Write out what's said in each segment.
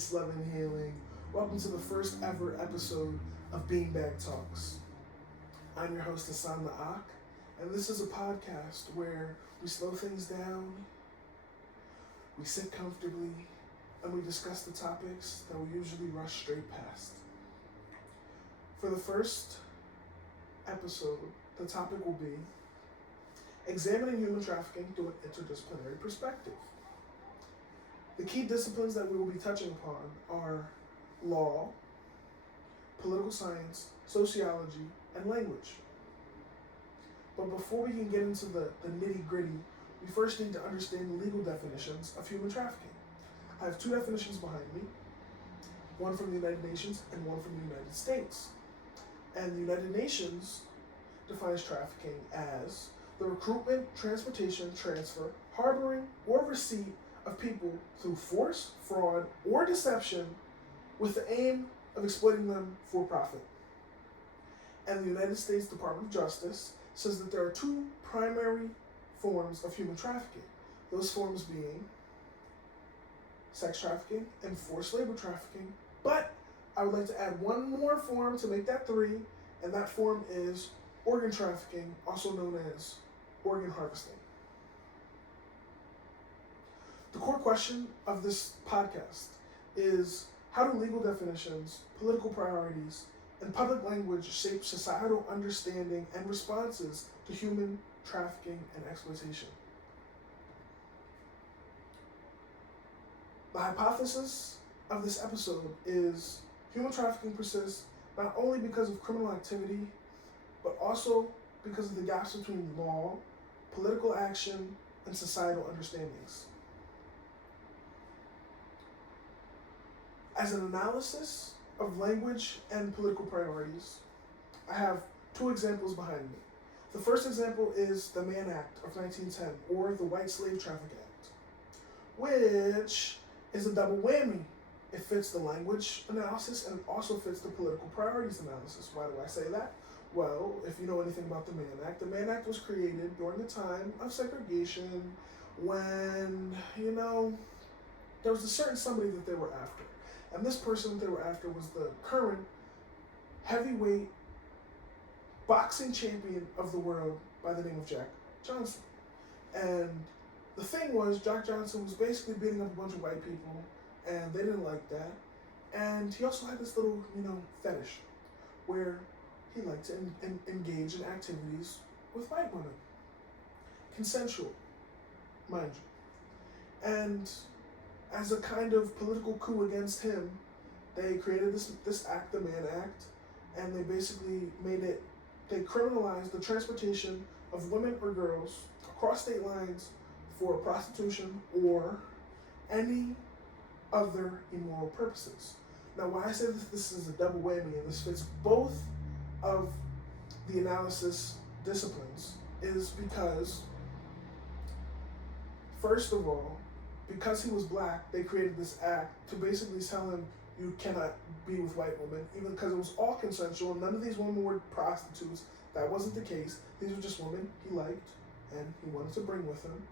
peace, love, and healing. Welcome to the first ever episode of BeanBag Talks. I'm your host, Hassan La'ak, and this is a podcast where we slow things down, we sit comfortably, and we discuss the topics that we usually rush straight past. For the first episode, the topic will be examining human trafficking through an interdisciplinary perspective. The key disciplines that we will be touching upon are law, political science, sociology, and language. But before we can get into the nitty-gritty, we first need to understand the legal definitions of human trafficking. I have two definitions behind me, one from the United Nations and one from the United States. And the United Nations defines trafficking as the recruitment, transportation, transfer, harboring, or receipt of people through force, fraud, or deception with the aim of exploiting them for profit. And the United States Department of Justice says that there are two primary forms of human trafficking. Those forms being sex trafficking and forced labor trafficking. But I would like to add one more form to make that three, and that form is organ trafficking, also known as organ harvesting. The core question of this podcast is, how do legal definitions, political priorities, and public language shape societal understanding and responses to human trafficking and exploitation? The hypothesis of this episode is human trafficking persists not only because of criminal activity, but also because of the gaps between law, political action, and societal understandings. As an analysis of language and political priorities, I have two examples behind me. The first example is the Mann Act of 1910, or the White Slave Traffic Act, which is a double whammy. It fits the language analysis and it also fits the political priorities analysis. Why do I say that? Well, if you know anything about the Mann Act was created during the time of segregation when, there was a certain somebody that they were after. And this person that they were after was the current heavyweight boxing champion of the world by the name of Jack Johnson. And the thing was, Jack Johnson was basically beating up a bunch of white people, and they didn't like that. And he also had this little, fetish where he liked to engage in activities with white women. Consensual, mind you. And as a kind of political coup against him, they created this act, the Mann Act, and they basically they criminalized the transportation of women or girls across state lines for prostitution or any other immoral purposes. Now, why I say that this is a double whammy and this fits both of the analysis disciplines is because, first of all, because he was black, they created this act to basically tell him you cannot be with white women, even because it was all consensual. None of these women were prostitutes. That wasn't the case. These were just women he liked and he wanted to bring with him.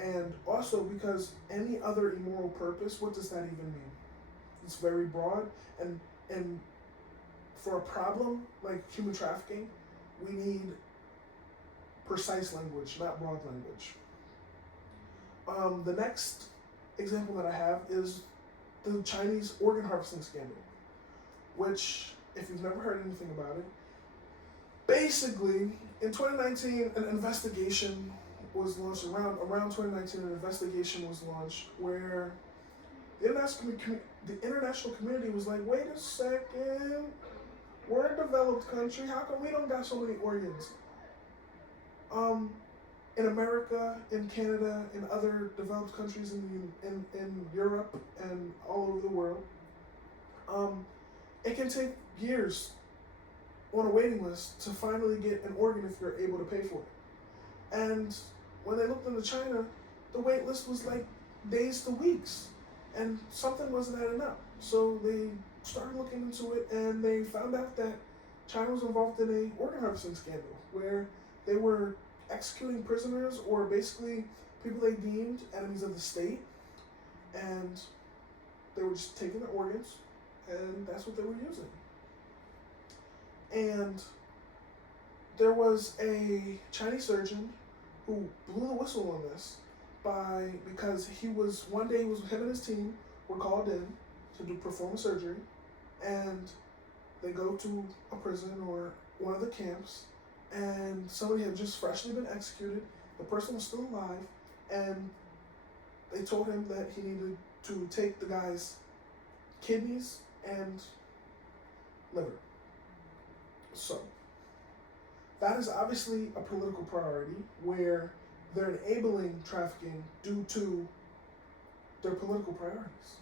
And also because any other immoral purpose, what does that even mean? It's very broad, and for a problem like human trafficking, we need precise language, not broad language. The next example that I have is the Chinese organ harvesting scandal, which, if you've never heard anything about it, basically, in 2019, an investigation was launched, around 2019, an investigation was launched where the international community was like, wait a second, we're a developed country, how come we don't got so many organs? In America, in Canada, in other developed countries in Europe and all over the world, it can take years on a waiting list to finally get an organ if you're able to pay for it. And when they looked into China, the wait list was like days to weeks, and something wasn't adding up. So they started looking into it, and they found out that China was involved in a organ harvesting scandal where they were executing prisoners, or basically people they deemed enemies of the state, and They were just taking the organs, and that's what they were using. And there was a Chinese surgeon who blew the whistle on this because him and his team were called in to perform a surgery, and they go to a prison or one of the camps, and somebody had just freshly been executed. The person was still alive, and they told him that he needed to take the guy's kidneys and liver. So that is obviously a political priority where they're enabling trafficking due to their political priorities.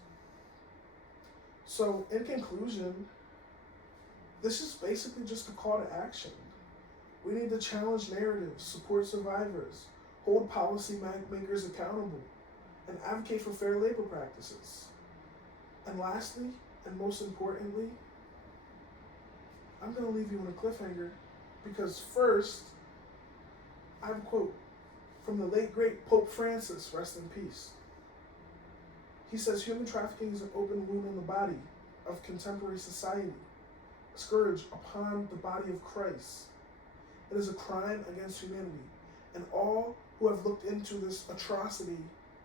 So in conclusion, this is basically just a call to action. We need to challenge narratives, support survivors, hold policy makers accountable, and advocate for fair labor practices. And lastly, and most importantly, I'm going to leave you on a cliffhanger because first, I have a quote from the late great Pope Francis, rest in peace. He says, "Human trafficking is an open wound in the body of contemporary society, a scourge upon the body of Christ. It is a crime against humanity, and all who have looked into this atrocity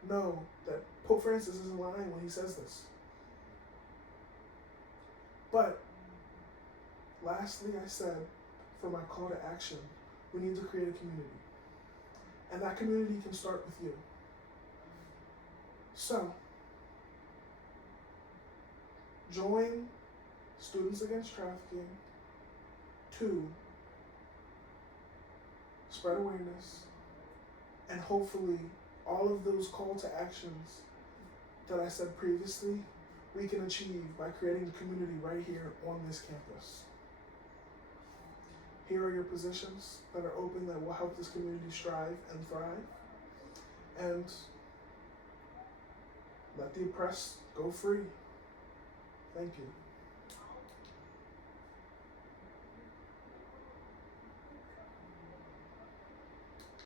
know that Pope Francis isn't lying when he says this." But lastly, I said, for my call to action, we need to create a community. And that community can start with you. So, join Students Against Trafficking to spread awareness, and hopefully all of those call to actions that I said previously, we can achieve by creating a community right here on this campus. Here are your positions that are open that will help this community strive and thrive. And let the oppressed go free. Thank you.